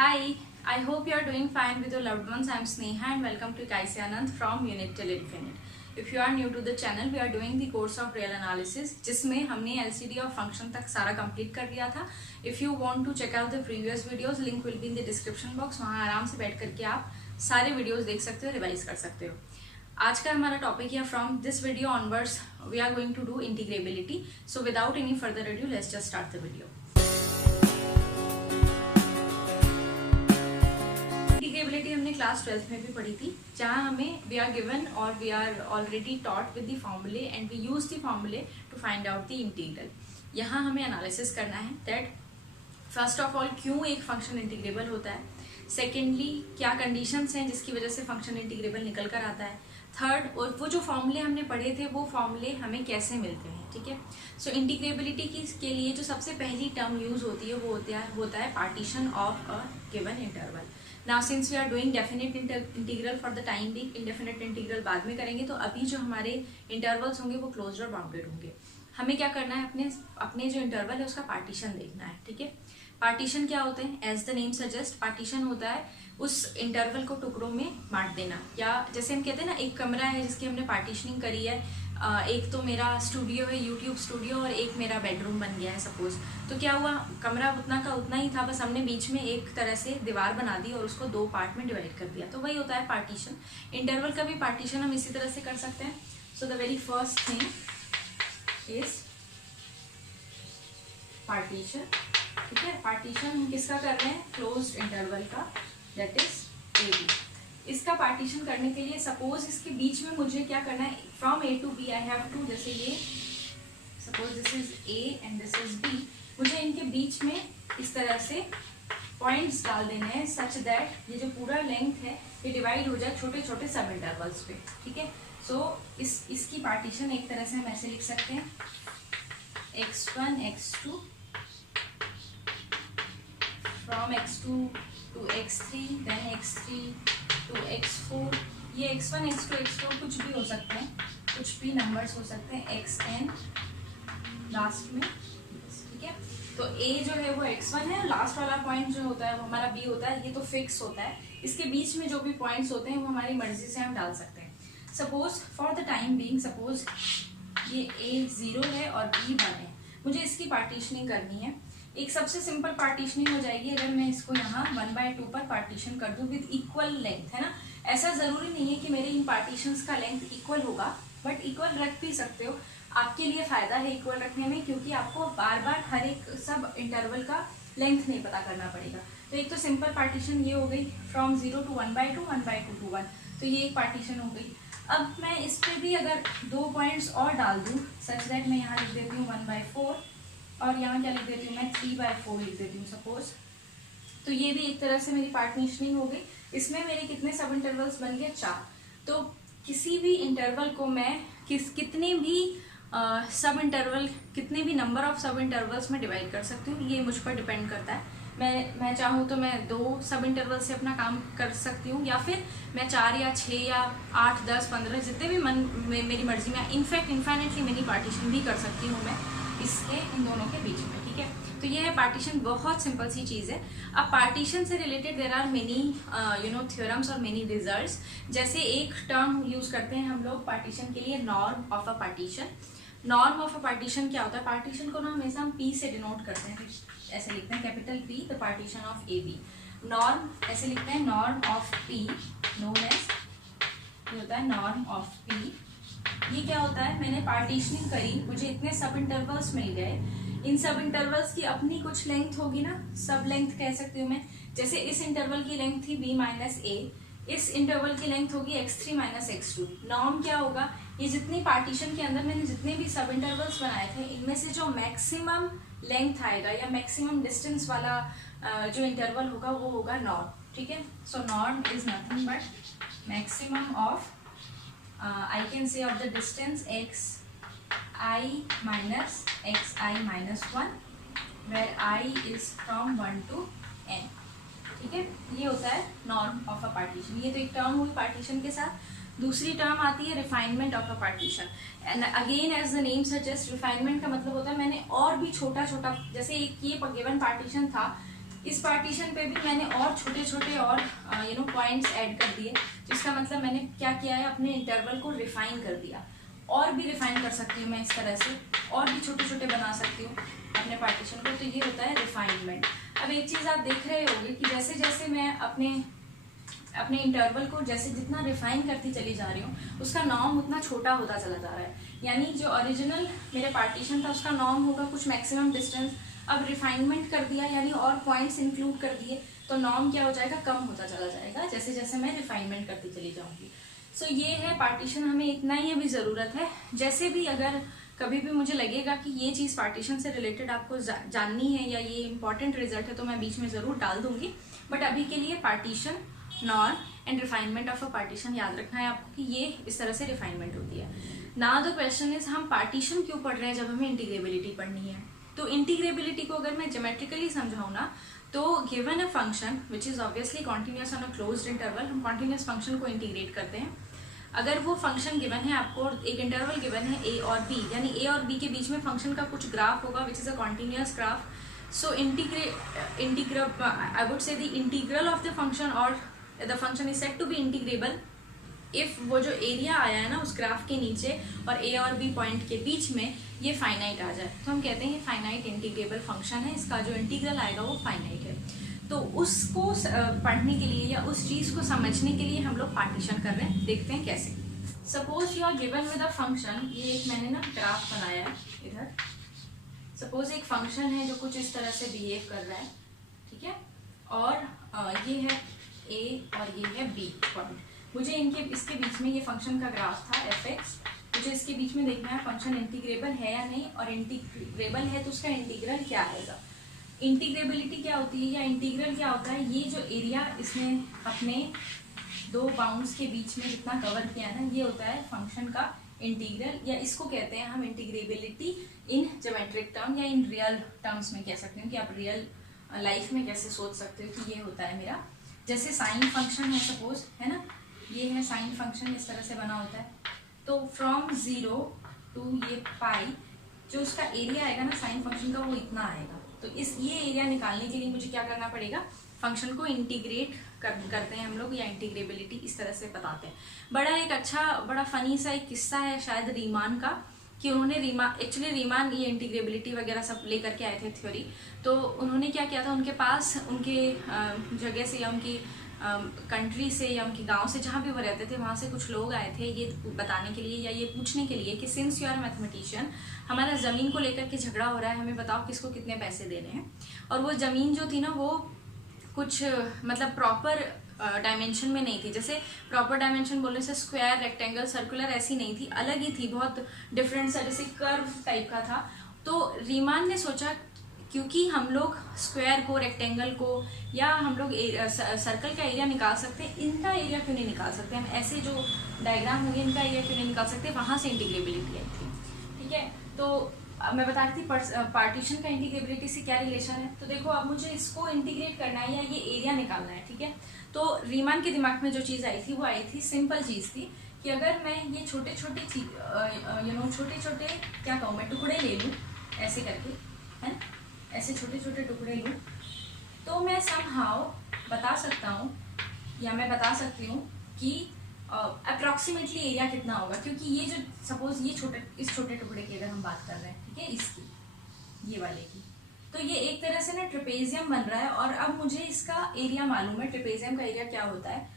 Hi, I hope you are doing fine with your loved ones. I am Sneha and welcome to Kaisi Anand from Unit Till Infinite. If you are new to the channel, we are doing the course of real analysis जिसमें हमने LCD और function तक सारा complete कर लिया था. If you want to check out the previous videos, link will be in the description box. वहाँ आराम से बैठ करके आप सारे videos देख सकते हो, रिवाइज कर सकते हो. आज का हमारा टॉपिक है from this video onwards we are going to do integrability. So without any further adieu let's just start the video. Integrability हमने क्लास 12th में भी पढ़ी थी, जहां हमें वी आर गिवन और we are already taught with the formulae and we use the formulae to find out the integral. यहाँ हमें एनालिसिस करना है दैट फर्स्ट ऑफ ऑल क्यों एक फंक्शन इंटीग्रेबल होता है, सेकेंडली क्या कंडीशंस हैं जिसकी वजह से फंक्शन इंटीग्रेबल निकल कर आता है, थर्ड और वो जो फॉर्मूले हमने पढ़े थे वो फॉर्मूले हमें कैसे मिलते हैं. ठीक है, सो इंटीग्रेबिलिटी के लिए जो सबसे पहली टर्म यूज होती है वो होता है partition of a given interval. Now since we are doing definite integral for the time being, indefinite integral बाद में करेंगे, तो अभी जो हमारे इंटरवल्स होंगे वो क्लोज्ड और बाउंडेड होंगे. हमें क्या करना है, अपने जो इंटरवल है उसका पार्टीशन देखना है. ठीक है, पार्टीशन क्या होते हैं, as the name suggest partition होता है उस इंटरवल को टुकड़ों में बांट देना. या जैसे हम कहते हैं ना, एक कमरा है जिसकी हमने पार्टीशनिंग करी है, एक तो मेरा स्टूडियो है यूट्यूब स्टूडियो और एक मेरा बेडरूम बन गया है सपोज. तो क्या हुआ, कमरा उतना का उतना ही था, बस हमने बीच में एक तरह से दीवार बना दी और उसको दो पार्ट में डिवाइड कर दिया. तो वही होता है पार्टीशन. इंटरवल का भी पार्टीशन हम इसी तरह से कर सकते हैं. So the very first thing is partition. ठीक है, पार्टीशन हम किसका कर रहे हैं, क्लोज्ड इंटरवल का, दैट इज ए बी. इसका पार्टीशन करने के लिए सपोज इसके बीच में मुझे क्या करना है, from A to B I have to, जैसे ये suppose this is A and this is B, मुझे इनके बीच में इस तरह से पॉइंट्स डाल देने हैं सच दैट ये जो पूरा लेंथ है ये डिवाइड हो जाए छोटे छोटे सब इंटरवल्स पे. ठीक है, सो इसकी पार्टीशन एक तरह से हम ऐसे लिख सकते हैं, x1 x2 from x2 to x3 then x3 to x4. ये x1 x2 x4 कुछ भी हो सकते हैं, कुछ भी नंबर्स हो सकते हैं, xn लास्ट में. ठीक है, तो a जो है वो x1 है, लास्ट वाला पॉइंट जो होता है वो हमारा b होता है. ये तो फिक्स होता है, इसके बीच में जो भी पॉइंट्स होते हैं वो हमारी मर्जी से हम डाल सकते हैं. Suppose for the time being, suppose ये a 0 है और b 1 है, मुझे इसकी पार्टीशनिंग करनी है. एक सबसे सिंपल पार्टीशनिंग हो जाएगी अगर मैं इसको यहाँ 1/2 पर पार्टीशन कर दूँ विद इक्वल लेंथ, है ना. ऐसा जरूरी नहीं है कि मेरे इन पार्टीशंस का लेंथ इक्वल होगा, बट इक्वल रख भी सकते हो. आपके लिए फायदा है इक्वल रखने में, क्योंकि आपको बार बार हर एक सब इंटरवल का लेंथ नहीं पता करना पड़ेगा. तो एक तो सिंपल पार्टीशन ये हो गई, फ्रॉम 0 to 1/2 1/2 to 1, तो ये एक पार्टीशन हो गई. अब मैं इस पर भी अगर दो पॉइंट्स और डाल दूँ सच दैट मैं यहाँ लिख देती हूँ 1/4 और यहाँ क्या लिख देती हूँ मैं 3/4 लिख देती हूँ सपोज. तो ये भी एक तरह से मेरी पार्टीशनिंग हो गई. इसमें मेरे कितने सब इंटरवल्स बन गए, 4. तो किसी भी इंटरवल को मैं कितने भी सब इंटरवल, कितने भी नंबर ऑफ सब इंटरवल्स में डिवाइड कर सकती हूँ. ये मुझ पर डिपेंड करता है. मैं चाहूँ तो मैं 2 सब इंटरवल से अपना काम कर सकती हूँ, या फिर मैं 4 या 6 या 8 10 15 जितने भी मेरी मर्जी में, इनफैक्ट इन्फाइनेटली मेरी पार्टीशन भी कर सकती हूँ मैं इसके इन दोनों के बीच में. ठीक है, तो ये है पार्टीशन, बहुत सिंपल सी चीज़ है. अब पार्टीशन से related there are many theorems और मेनी रिजल्ट्स. जैसे एक टर्म यूज करते हैं हम लोग पार्टीशन के लिए, norm of a partition. Norm of a partition क्या होता है, पार्टीशन को ना हमेशा हम P से डिनोट करते हैं, ऐसे लिखते हैं capital P, the partition of A B. Norm ऐसे लिखते हैं, norm of P known as, ये होता है नॉर्म ऑफ P. ये क्या होता है, मैंने पार्टीशनिंग करी, मुझे इतने सब इंटरवल्स मिल गए. इन सब इंटरवल्स की अपनी कुछ लेंथ होगी ना, सब लेंथ कह सकती हूँ मैं. जैसे इस इंटरवल की लेंथ थी b - a, इस इंटरवल की लेंथ होगी x3 - x2. नॉर्म क्या होगा, ये जितनी पार्टीशन के अंदर मैंने जितने भी सब इंटरवल्स बनाए थे इनमें से जो मैक्सिमम लेंथ आएगा या मैक्सिमम डिस्टेंस वाला जो इंटरवल होगा वो होगा नॉर्म. ठीक है, so norm is nothing but maximum of I can say of the distance xi minus xi minus 1 where I is from 1 to n. ठीक है, ये होता है नॉर्म ऑफ अ पार्टीशन. ये तो एक टर्म हुई पार्टीशन के साथ. दूसरी टर्म आती है refinement of a partition. And again as the name suggest, refinement का मतलब होता है मैंने और भी छोटा छोटा, जैसे एक ये गिवन पार्टीशन था इस पार्टीशन पे भी मैंने और छोटे छोटे और पॉइंट्स ऐड कर दिए, जिसका मतलब मैंने क्या किया है, अपने इंटरवल को रिफाइन कर दिया। और भी रिफाइन कर सकती हूँ मैं इस तरह से, और भी छोटे छोटे बना सकती हूँ अपने पार्टीशन को, तो ये होता है रिफाइनमेंट। अब एक चीज़ आप देख रहे होंगे कि जैसे जैसे मैं अपने इंटरवल को जैसे जितना रिफाइन करती चली जा रही हूँ, उसका नॉर्म उतना छोटा होता चला जा रहा है। यानी जो ओरिजिनल मेरे पार्टीशन था उसका नॉर्म होगा कुछ मैक्सिमम डिस्टेंस, अब रिफाइनमेंट कर दिया यानी और पॉइंट्स इंक्लूड कर दिए, तो नॉर्म क्या हो जाएगा, कम होता चला जाएगा जैसे जैसे मैं रिफाइनमेंट करती चली जाऊँगी। सो ये है पार्टीशन, हमें इतना ही अभी ज़रूरत है। जैसे भी अगर कभी भी मुझे लगेगा कि ये चीज़ पार्टीशन से रिलेटेड आपको जाननी है या ये इंपॉर्टेंट रिजल्ट है, तो मैं बीच में ज़रूर डाल दूंगी। बट अभी के लिए partition, norm and refinement of a partition याद रखना है आपको कि ये इस तरह से रिफाइनमेंट होती है। नाउ द क्वेश्चन इज, हम पार्टीशन क्यों पढ़ रहे हैं जब हमें इंटीग्रेबिलिटी पढ़नी है? तो इंटीग्रेबिलिटी को अगर मैं ज्योमेट्रिकली समझाऊँ ना, तो given a function which is obviously continuous on a closed interval, हम कॉन्टिन्यूस फंक्शन को इंटीग्रेट करते हैं। अगर वो फंक्शन गिवन है आपको, एक इंटरवल गिवन है ए और बी, यानी ए और बी के बीच में फंक्शन का कुछ ग्राफ होगा which is a continuous graph. So integrate I would say the integral of the function और the function is said to be integrable if वो जो एरिया आया है ना उस ग्राफ के नीचे और ए और बी पॉइंट के बीच में ये फाइनाइट आ जाए, तो हम कहते हैं ये फाइनाइट इंटीग्रेबल फंक्शन है, इसका जो इंटीग्रल आएगा वो फाइनाइट है। तो उसको पढ़ने के लिए या उस चीज़ को समझने के लिए हम लोग पार्टीशन कर रहे हैं। देखते हैं कैसे। Suppose you are given with a function, ये एक मैंने ना ग्राफ बनाया है इधर। सपोज एक फंक्शन है जो कुछ इस तरह से बिहेव कर रहा है, ठीक है, और ये है ए और ये है बी पॉइंट। मुझे इसके बीच में ये फंक्शन का ग्राफ था एफ एक्स, मुझे इसके बीच में देखना है फंक्शन इंटीग्रेबल है या नहीं, और इंटीग्रेबल है तो उसका इंटीग्रल क्या आएगा। इंटीग्रेबिलिटी क्या होती है या इंटीग्रल क्या होता है, ये जो एरिया इसने अपने दो बाउंड्स के बीच में जितना कवर किया है ना, ये होता है फंक्शन का इंटीग्रल, या इसको कहते हैं हम इंटीग्रेबिलिटी इन ज्योमेट्रिक टर्म या इन रियल टर्म्स में कह सकते हैं कि आप रियल लाइफ में कैसे सोच सकते हो कि ये होता है मेरा। जैसे साइन फंक्शन है सपोज, है ना, ये है साइन फंक्शन, इस तरह से बना होता है। तो फ्रॉम 0 टू ये पाई जो उसका एरिया आएगा ना साइन फंक्शन का, वो इतना आएगा। तो ये एरिया निकालने के लिए मुझे क्या करना पड़ेगा, फंक्शन को इंटीग्रेट करते हैं हम लोग, या इंटीग्रेबिलिटी इस तरह से बताते हैं। बड़ा एक अच्छा बड़ा फनी सा एक किस्सा है शायद रीमान का, कि उन्होंने एक्चुअली रीमान ये इंटीग्रेबिलिटी वगैरह सब लेकर के आए थे थ्योरी। तो उन्होंने क्या किया था, उनके पास उनके जगह से या उनकी कंट्री से या उनके गांव से जहाँ भी वो रहते थे वहाँ से कुछ लोग आए थे ये बताने के लिए या ये पूछने के लिए कि सिंस यू आर मैथमेटिशियन, हमारा ज़मीन को लेकर के झगड़ा हो रहा है, हमें बताओ किसको कितने पैसे देने हैं। और वो ज़मीन जो थी ना वो कुछ मतलब प्रॉपर डायमेंशन में नहीं थी। जैसे प्रॉपर डायमेंशन बोलने से स्क्वायर, रेक्टेंगल, सर्कुलर ऐसी नहीं थी, अलग ही थी, बहुत डिफरेंट सा, जैसे कर्व टाइप का था। तो रीमान ने सोचा क्योंकि हम लोग स्क्वायर को, रेक्टेंगल को या हम लोग सर्कल का एरिया निकाल सकते हैं, इनका एरिया क्यों नहीं निकाल सकते, हम ऐसे जो डायग्राम होंगे इनका एरिया क्यों नहीं निकाल सकते। वहाँ से इंटीग्रेबिलिटी आई थी, ठीक है। तो मैं बता रही थी पार्टीशन का इंटीग्रेबिलिटी से क्या रिलेशन है। तो देखो अब मुझे इसको इंटीग्रेट करना है या ये एरिया निकालना है, ठीक है। तो रीमान के दिमाग में जो चीज़ आई थी वो आई थी, सिंपल चीज़ थी कि अगर मैं ये छोटे छोटे छोटे छोटे क्या कहूँ मैं, टुकड़े ले लूँ ऐसे करके, है ना, ऐसे छोटे छोटे टुकड़े लूँ, तो मैं समहाउ बता सकता हूँ या मैं बता सकती हूँ कि अप्रॉक्सीमेटली एरिया कितना होगा। क्योंकि ये जो सपोज ये इस छोटे टुकड़े की अगर हम बात कर रहे हैं, ठीक है, इसकी, ये वाले की, तो ये एक तरह से ना ट्रेपेजियम बन रहा है। और अब मुझे इसका एरिया मालूम है, ट्रेपेजियम का एरिया क्या होता है।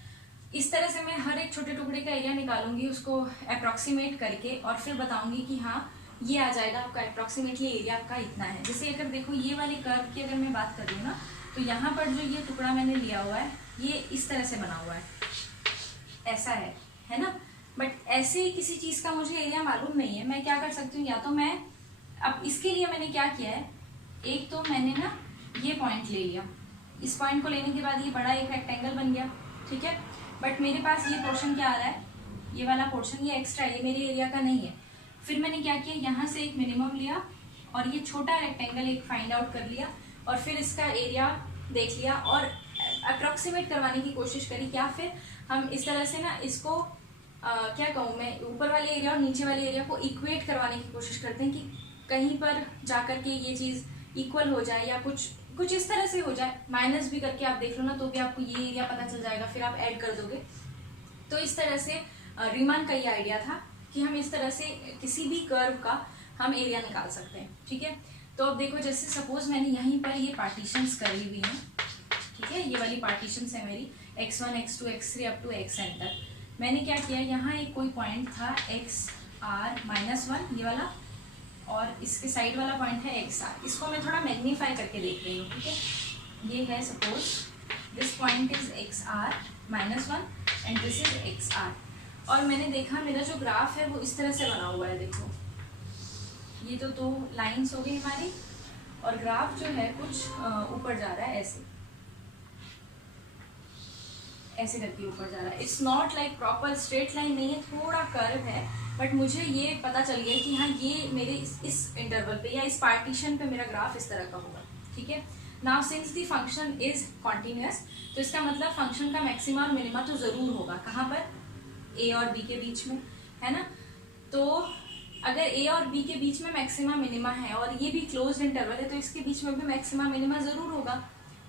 इस तरह से मैं हर एक छोटे टुकड़े का एरिया निकालूंगी, उसको अप्रॉक्सीमेट करके, और फिर बताऊंगी कि हाँ ये आ जाएगा आपका अप्रॉक्सीमेटली एरिया आपका इतना है। जैसे अगर देखो ये वाले कर्व की अगर मैं बात कर रही हूँ ना, तो यहाँ पर जो ये टुकड़ा मैंने लिया हुआ है ये इस तरह से बना हुआ है, ऐसा है ना। बट ऐसे किसी चीज़ का मुझे एरिया मालूम नहीं है, मैं क्या कर सकती हूँ, या तो मैं अब इसके लिए मैंने क्या किया है, एक तो मैंने ना ये पॉइंट ले लिया, इस पॉइंट को लेने के बाद ये बड़ा एक रेक्टेंगल बन गया, ठीक है। बट मेरे पास ये पोर्शन क्या आ रहा है, ये वाला पोर्शन, ये एक्स्ट्रा, ये मेरे एरिया का नहीं है। फिर मैंने क्या किया, यहाँ से एक मिनिमम लिया और ये छोटा रेक्टेंगल एक फाइंड आउट कर लिया, और फिर इसका एरिया देख लिया और अप्रॉक्सीमेट करवाने की कोशिश करी। क्या फिर हम इस तरह से ना इसको क्या कहूँ मैं, ऊपर वाले एरिया और नीचे वाले एरिया को इक्वेट करवाने की कोशिश करते हैं कि कहीं पर जाकर के ये चीज़ इक्वल हो जाए या कुछ कुछ इस तरह से हो जाए, माइनस भी करके आप देख लो ना तो भी आपको ये एरिया पता चल जाएगा, फिर आप ऐड कर दोगे। तो इस तरह से रीमान का ये आइडिया था कि हम इस तरह से किसी भी कर्व का हम एरिया निकाल सकते हैं, ठीक है। तो अब देखो, जैसे सपोज मैंने यहीं पर ये पार्टीशंस करी हुई हैं, ठीक है, ये वाली पार्टीशंस है मेरी x1 x2 x3 up to xn तक। मैंने क्या किया, यहाँ एक कोई पॉइंट था xr-1 ये वाला, और इसके साइड वाला पॉइंट है xr। इसको मैं थोड़ा मैग्नीफाई करके देख रही हूँ, ठीक है। ये है suppose this point is xr-1 and this is xr। और मैंने देखा मेरा जो ग्राफ है वो इस तरह से बना हुआ है, देखो ये तो दो लाइंस हो गई हमारी, और ग्राफ जो है कुछ ऊपर जा रहा है, ऐसे ऐसे करके ऊपर जा रहा है। It's not like proper straight line नहीं है, थोड़ा कर्व है, बट मुझे ये पता चल गया कि हाँ ये मेरे इस इंटरवल पे या इस पार्टीशन पे मेरा ग्राफ इस तरह का होगा, ठीक है। Now since the function is continuous, तो इसका मतलब फंक्शन का मैक्सिमा और मिनिमा तो जरूर होगा, कहाँ पर, ए और बी के बीच में, है ना। तो अगर ए और बी के बीच में मैक्सिमा मिनिमा है और ये भी क्लोज्ड इंटरवल है, तो इसके बीच में भी मैक्सिमा मिनिमा जरूर होगा।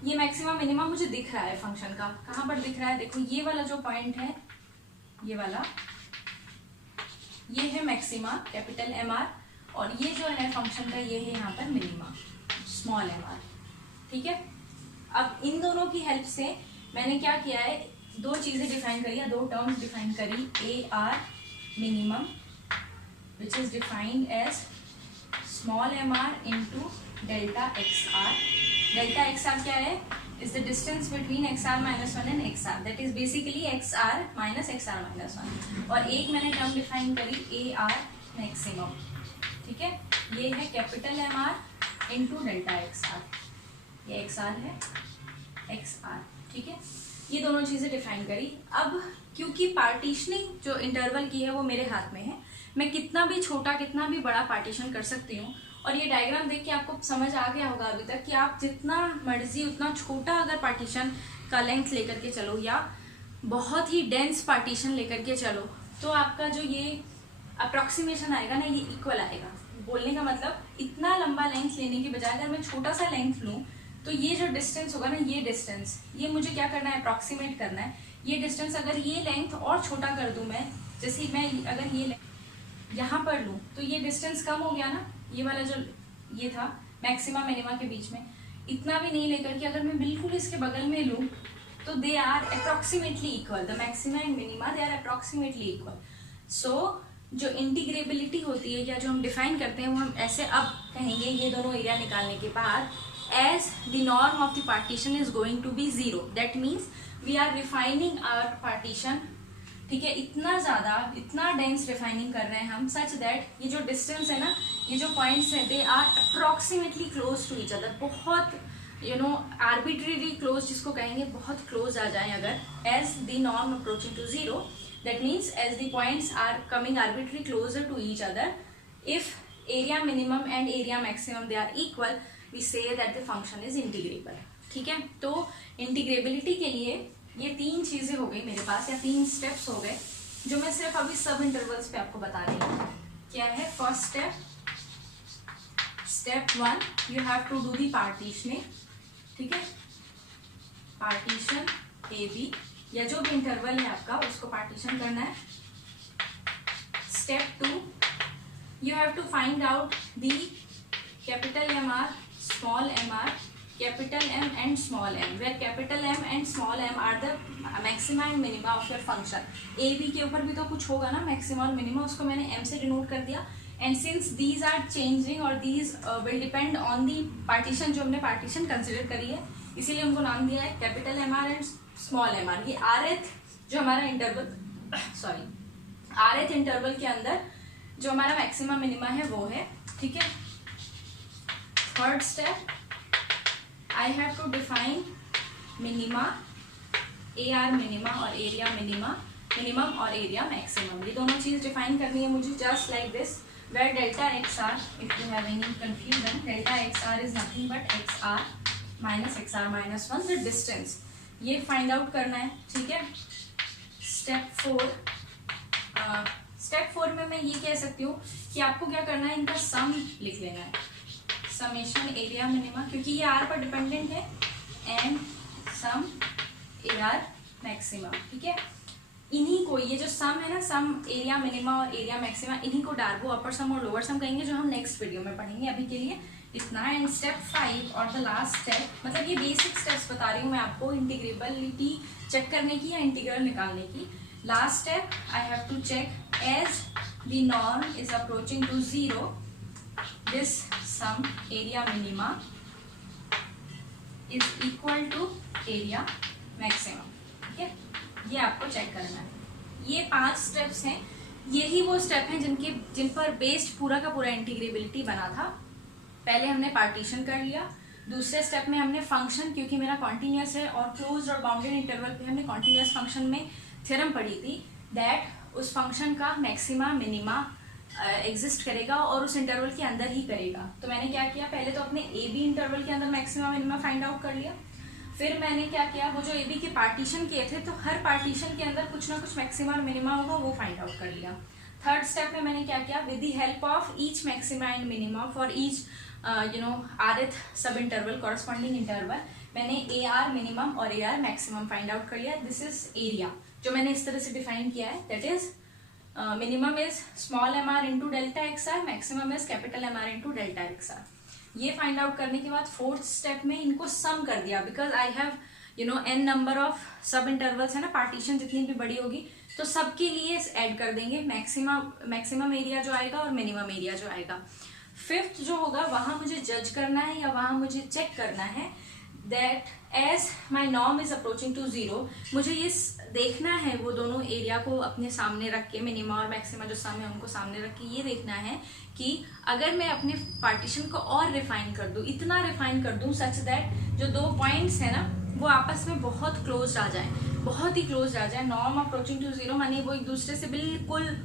ये मैक्सिमा मिनिमा मुझे दिख रहा है फंक्शन का, कहाँ पर दिख रहा है, देखो ये वाला जो पॉइंट है, ये वाला, ये है मैक्सिमा कैपिटल MR, और ये जो है फंक्शन का ये है यहाँ पर मिनिमा स्मॉल mr, ठीक है। अब इन दोनों की हेल्प से मैंने क्या किया है, दो चीजें डिफाइन करी या दो टर्म्स डिफाइन करी, AR minimum which is defined as small mr into delta XR। Delta XR क्या है, is the distance between XR-1 and XR, that is basically XR minus XR-1। और एक मैंने टर्म डिफाइन करी AR मैक्सिमम, ठीक है। ये है capital MR into delta XR, ये XR है XR, ठीक है। ये दोनों चीजें डिफाइन करी। अब क्योंकि पार्टीशनिंग जो इंटरवल की है वो मेरे हाथ में है, मैं कितना भी छोटा कितना भी बड़ा पार्टीशन कर सकती हूँ। और ये डायग्राम देख के आपको समझ आ गया होगा अभी तक कि आप जितना मर्जी उतना छोटा अगर पार्टीशन का लेंथ लेकर के चलो या बहुत ही डेंस पार्टीशन लेकर के चलो, तो आपका जो ये अप्रॉक्सीमेशन आएगा ना, ये इक्वल आएगा। बोलने का मतलब, इतना लंबा लेंथ लेने के बजाय अगर मैं छोटा सा लेंथ लूँ तो ये जो डिस्टेंस होगा ना, ये डिस्टेंस, ये मुझे क्या करना है, अप्रॉक्सीमेट करना है। ये डिस्टेंस अगर ये लेंथ और छोटा कर दूँ मैं, जैसे मैं अगर ये यहाँ पर लूँ तो ये डिस्टेंस कम हो गया ना, ये वाला जो ये था मैक्सिमा मिनिमा के बीच में, इतना भी नहीं लेकर के अगर मैं बिल्कुल इसके बगल में लूँ तो they are approximately equal, the maxima and minima they are approximately equal. So जो इंटीग्रेबिलिटी होती है या जो हम डिफाइन करते हैं वो हम ऐसे अब कहेंगे, ये दोनों एरिया निकालने के बाद, as the norm of the partition is going to be 0, that means we are refining our partition, ठीक है। इतना ज्यादा, इतना डेंस रिफाइनिंग कर रहे हैं हम, सच दैट ये जो डिस्टेंस है ना, ये जो पॉइंट्स हैं, they are approximately close to each other, बहुत आर्बिट्रीली क्लोज जिसको कहेंगे, बहुत क्लोज आ जाए अगर, as the norm approaching to 0, that means as the points are coming arbitrary closer to each other, if area minimum and area maximum they are equal, we say that the function is integrable, ठीक है। तो integrability के लिए ये तीन चीजें हो गई मेरे पास, या तीन स्टेप्स हो गए जो मैं सिर्फ अभी सब इंटरवल्स पे आपको बता रही हूँ। क्या है first step, step 1, you have to do the partitioning, ठीक है। पार्टीशन AB या जो भी इंटरवल है आपका उसको पार्टीशन करना है। Step 2, you have to find out the capital MR small mr, capital M and small m, where capital M and small m are the maxima and minima of your function। A B के ऊपर भी तो कुछ होगा ना maxima और minima, उसको मैंने M से डिनोट कर दिया। And since these are changing और these will depend on the partition, जो हमने पार्टीशन कंसिडर करी है, इसीलिए उनको नाम दिया है capital MR and small mr। ये rth जो हमारा इंटरवल, सॉरी rth इंटरवल के अंदर जो हमारा मैक्सिमा मिनिमा है वो है, ठीक है। Third step, I have to define minima, AR minima और area minima, minimum और area maximum, ये दोनों चीज डिफाइन करनी है मुझे, just like this, where delta XR, if you have any confusion, delta XR is nothing but XR minus XR minus 1, the distance, ये find out करना है, ठीक है। स्टेप 4 में मैं ये कह सकती हूँ कि आपको क्या करना है, इनका सम लिख लेना है। समेशन एरिया मिनिमा, क्योंकि ये आर पर डिपेंडेंट है, एंड सम AR मैक्सिमा। ठीक है, इन्हीं को, ये जो सम है ना, सम एरिया मिनिमा और एरिया मैक्सिमा, इन्हीं को डार्बो अपर सम और लोअर सम कहेंगे, जो हम नेक्स्ट वीडियो में पढ़ेंगे। अभी के लिए इतना। एंड स्टेप 5 और द लास्ट स्टेप, मतलब ये बेसिक स्टेप्स बता रही हूँ मैं आपको इंटीग्रेबिलिटी चेक करने की या इंटीग्रल निकालने की। Last step, I have to check as the norm is approaching to 0, this sum area minima is equal to area maximum. ठीक है, ये आपको चेक करना है। ये 5 स्टेप्स हैं, यही वो स्टेप हैं जिन पर बेस्ड पूरा का पूरा इंटीग्रेबिलिटी बना था। पहले हमने पार्टीशन कर लिया, दूसरे स्टेप में हमने फंक्शन, क्योंकि मेरा कॉन्टिन्यूस है और क्लोज्ड और बाउंडेड इंटरवल पे हमने कॉन्टिन्यूस फंक्शन में थ्योरम पढ़ी थी दैट उस फंक्शन का मैक्सिमा मिनिमा एग्जिस्ट करेगा और उस इंटरवल के अंदर ही करेगा। तो मैंने क्या किया, पहले तो अपने ए बी इंटरवल के अंदर मैक्सिमा मिनिमा फाइंड आउट कर लिया। फिर मैंने क्या किया, वो जो ए बी के पार्टीशन किए थे, तो हर पार्टीशन के अंदर कुछ ना कुछ मैक्सिमा और मिनिमा होगा, वो फाइंड आउट कर लिया। थर्ड स्टेप में मैंने क्या किया, with the help of each maxima and minima for each rth सब इंटरवल कॉरस्पॉन्डिंग इंटरवल, मैंने AR मिनिमम और AR मैक्सिमम फाइंड आउट कर लिया। दिस इज एरिया, जो मैंने इस तरह से डिफाइन किया है, that is minimum is small mr into delta XR, maximum is capital MR into delta XR। ये फाइंड आउट करने के बाद फोर्थ स्टेप में इनको सम कर दिया, because I have n number of सब इंटरवल्स है ना, पार्टीशन जितनी भी बड़ी होगी तो सबके लिए ऐड कर देंगे मैक्सिमम एरिया जो आएगा और मिनिमम एरिया जो आएगा। फिफ्थ जो होगा वहां मुझे जज करना है या वहां मुझे चेक करना है that as my norm is approaching to 0, मुझे ये देखना है, वो दोनों एरिया को अपने सामने रख के, मिनिमा और मैक्सिमा जो सम है उनको सामने रख के ये देखना है कि अगर मैं अपने पार्टीशन को और रिफाइन कर दूं, इतना रिफाइन कर दूं सच दैट जो 2 पॉइंट्स है ना वो आपस में बहुत क्लोज आ जाए, बहुत ही क्लोज आ जाए। नॉर्म अप्रोचिंग टू 0 मानी वो एक दूसरे से बिल्कुल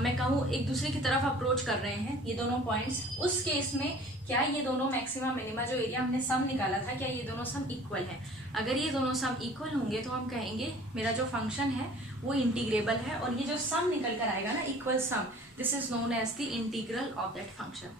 मैं कहूँ एक दूसरे की तरफ अप्रोच कर रहे हैं ये दोनों पॉइंट्स। उस केस में क्या ये दोनों मैक्सिमा मिनिमा जो एरिया हमने सम निकाला था, क्या ये दोनों सम इक्वल है? अगर ये दोनों सम इक्वल होंगे तो हम कहेंगे मेरा जो फंक्शन है वो इंटीग्रेबल है, और ये जो सम निकल कर आएगा ना, equal sum, this is known as the integral of that function.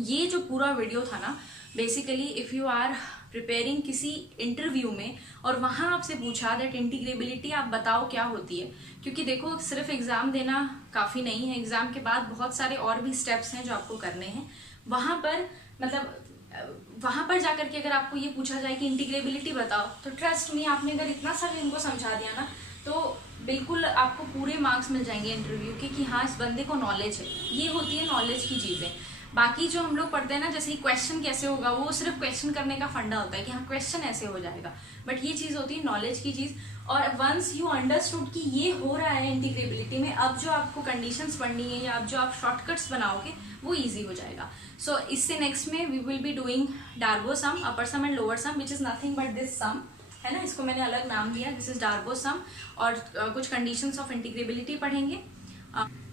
ये जो पूरा वीडियो था ना, basically if you are preparing किसी इंटरव्यू में और वहां आपसे पूछा दैट इंटीग्रेबिलिटी आप बताओ क्या होती है, क्योंकि देखो सिर्फ एग्जाम देना काफी नहीं है, एग्जाम के बाद बहुत सारे और भी स्टेप्स हैं जो आपको करने हैं। वहां पर मतलब वहां पर जाकर के अगर आपको ये पूछा जाए कि इंटीग्रेबिलिटी बताओ, तो ट्रस्ट मी, आपने अगर इतना सारा इनको समझा दिया ना तो बिल्कुल आपको पूरे मार्क्स मिल जाएंगे इंटरव्यू के कि हाँ इस बंदे को नॉलेज है। ये होती है नॉलेज की चीजें। बाकी जो हम लोग पढ़ते हैं ना, जैसे क्वेश्चन कैसे होगा, वो सिर्फ क्वेश्चन करने का फंडा होता है कि हाँ क्वेश्चन ऐसे हो जाएगा, बट ये चीज होती है नॉलेज की चीज। और वंस यू अंडरस्टूड कि ये हो रहा है इंटीग्रेबिलिटी में, अब जो आपको कंडीशंस पढ़नी है या अब जो आप शॉर्टकट्स बनाओगे वो इजी हो जाएगा। सो इससे नेक्स्ट में we will be doing Darboux sum, upper sum and lower sum, which is nothing but this sum है ना, इसको मैंने अलग नाम दिया, दिस इज डार्बो सम, और कुछ कंडीशंस ऑफ इंटीग्रेबिलिटी पढ़ेंगे।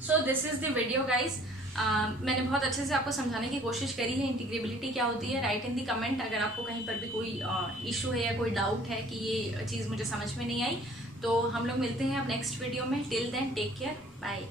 So this is the video guys. मैंने बहुत अच्छे से आपको समझाने की कोशिश करी है इंटीग्रेबिलिटी क्या होती है। राइट इन दी कमेंट अगर आपको कहीं पर भी कोई इशू है या कोई डाउट है कि ये चीज़ मुझे समझ में नहीं आई, तो हम लोग मिलते हैं अब नेक्स्ट वीडियो में। Till then take care, bye.